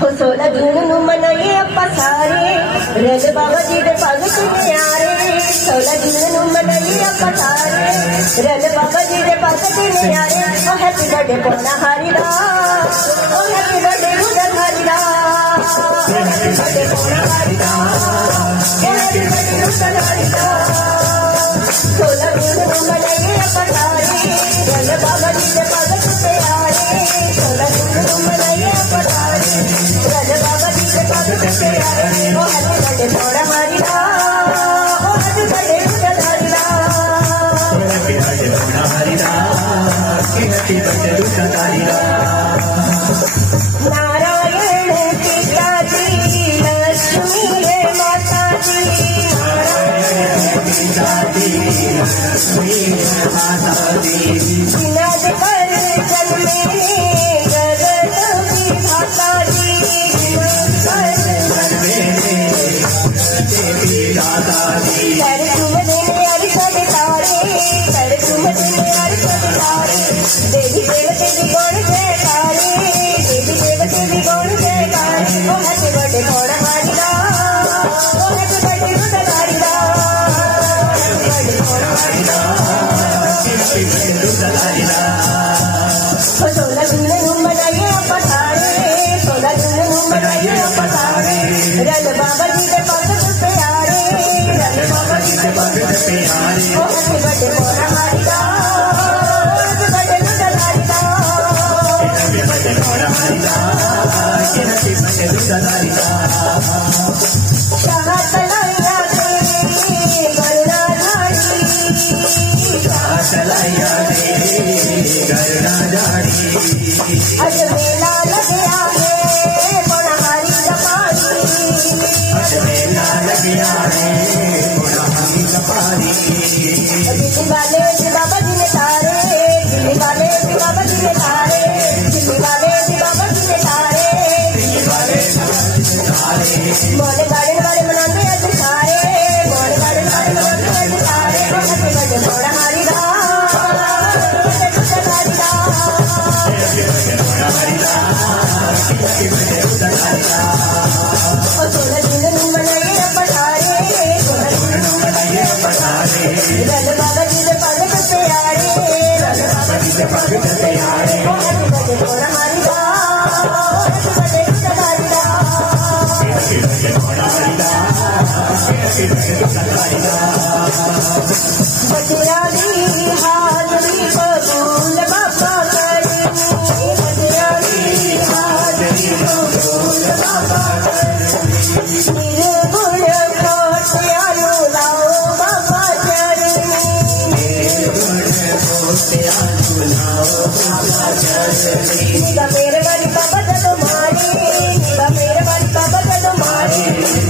सोला जून नू मनाइए अप्पा सारे रल बाबा जी दे भगत न्यारे। 16 जून नू मनाइए अप्पा सारे रल बाबा जी दे भगत न्यारे। ओ हैप्पी बर्थडे पौना हारी दा, ओ हैप्पी बर्थडे गुडन हारी दा, हैप्पी बर्थडे पौना हारी दा, ओ हैप्पी बर्थडे गुडन हारी दा। 16 जून नू मनाइए अप्पा सारे रल बाबा जी दे भगत न्यारे। 16 जून नू मनाइए अप्पा सारे रल बाबा जी दे भगत न्यारे। ओ हैप्पी बर्थडे पौना हारी दा, ओ हैप्पी बर्थडे गुडन हारी दा, हैप्पी बर्थडे पौना हारी दा, हैप्पी बर्थडे गुडन हारी दा। नारायण पिताजी लक्ष्मी है माता जी, नारायण पिताजी लक्ष्मी है माता जी। जिनद पर जन्मे जगत विधाता जी, जिनद पर जन्मे जगत विधाता जी। कर तुम दिन अर्थ तारे, कर तुम दिन अर्थ तारे, देवी देवते भी गौर जयकारे, देवी देवते भी गौर जयकारे। ओ हैप्पी बर्थडे पौना हारी दा, ओ हैप्पी बर्थडे गुडन हारी दा, हैप्पी बर्थडे पौना हारी दा, हैप्पी बर्थडे गुडन हारी दा। 16 जून नू मनाइए अप्पा सारे, 16 जून नू मनाइए अप्पा सारे रल बाबा जी दे भगत प्यारे, रल बाबा जी दे भगत प्यारे। ओ हैप्पी बर्थडे पौना हारी दा, हैप्पी बर्थडे गुडन हारी दा, हैप्पी बर्थडे पौना हारी दा, हैप्पी बर्थडे गुडन हारी दा। शाह तलाया दे करुणा झाड़ी, शाह तलाया दे करुणा झाड़ी। अज मेला लग्या है पौना हारी दा पारी, अज मेला लग्या है पौना हारी दा पारी। दिल्ली वाले दी बाबा जी ने तारे, दिल्ली वाले दी बाबा जी ने तारे, दिल्ली वाले दी बाबा जी ने तारे, दिल्ली वाले दी बाबा जी ने तारे। मोले गार्डन वाले मनाते अज सारे, मोले गार्डन वाले मनाते अज सारे। ओ हैप्पी बर्थडे पौना हारी दा, हैप्पी बर्थडे गुडन हारी दा, हैप्पी बर्थडे पौना हारी दा, हैप्पी बर्थडे गुडन हारी दा। ओ 16 जून नू मनाइए अप्पा सारे, 16 जून नू मनाइए अप्पा सारे रल बाबा जी दे भगत प्यारे, रल बाबा जी दे भगत प्यारे। ओ हैप्पी बर्थडे पौना हारी दा, हैप्पी बर्थडे गुडन हारी दा, हैप्पी बर्थडे पौना हारी दा, हैप्पी बर्थडे गुडन हारी दा। बजरा दी हाजरी कबूल बाबा करनी, बजरा दी हाजरी कबूल बाबा करनी। निर्गुण खोटिया नु लाओ बाबा चरनी, निर्गुण खोटिया नु लाओ बाबा चरनी। निगा मेरे वाली बाबा जदों मारे, निगा मेरे वाली बाबा जदों मारे,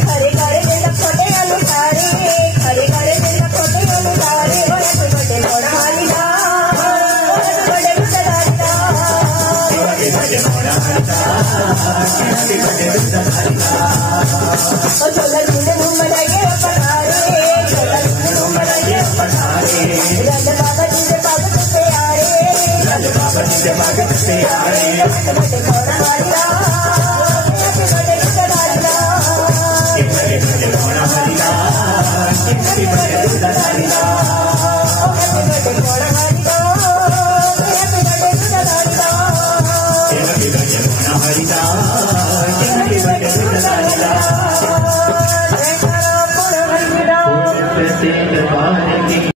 खरे करे दिल खोटे अनुसारे, खरे करे दिल खोटे अनुसारे। ओ हैप्पी बर्थडे पौना हारी दा, ओ हैप्पी बर्थडे गुडन हारी दा, हैप्पी बर्थडे पौना हारी दा, हैप्पी बर्थडे गुडन हारी दा। ओ 16 जून नू मनाइए अप्पा सारे, 16 जून नू मनाइए अप्पा सारे रल बाबा जी दे भगत प्यारे, रल बाबा जी दे भगत प्यारे। हैप्पी बर्थडे पौना हारी दा, हैप्पी बर्थडे गुडन हारी दा, हैप्पी बर्थडे पौना हारी दा, हैप्पी बर्थडे गुडन हारी दा। ओ हैप्पी बर्थडे पौना हारी दा, हैप्पी बर्थडे गुडन हारी दा, हैप्पी बर्थडे पौना हारी दा, हैप्पी बर्थडे गुडन हारी दा। जयकारा पौना हारी दा।